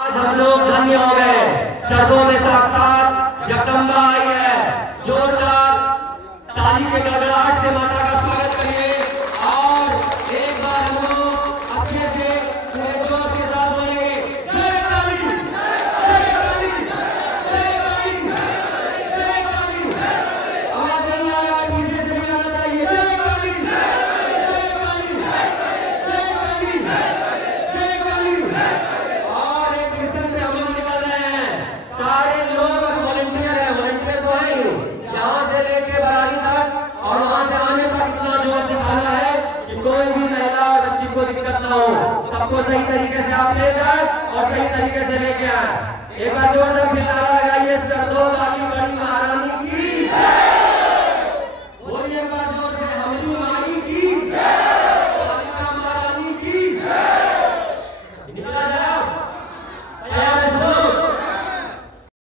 आज हम लोग धन्य हो गए, सड़कों में साक्षात जगदम्बा आई है। जोरदार ताली के गड़गड़ाहट से माता का स्वागत करिए और एक बार हम लोग अच्छे से पूरे जोश के साथ बोलेंगे, जय काली, जय काली, जय काली, जय काली। आवाज नहीं आ रहा है, पीछे से भी आना चाहिए, जय काली, जय काली, जय काली, जय काली। और एक मिशन पे हम लोग निकल रहे हैं, सारे लोग वॉलंटियर है, वॉलंटियर तो है ही, यहाँ से लेके बरारी तक और वहाँ से आने तक इतना जोश निकालना है कि कोई भी महिला और बच्ची को दिक्कत ना हो, सबको सही तरीके से आप ले जाए और सही तरीके से लेके आए। एक बार जोरदार नारा लगाइए, सर 2 बार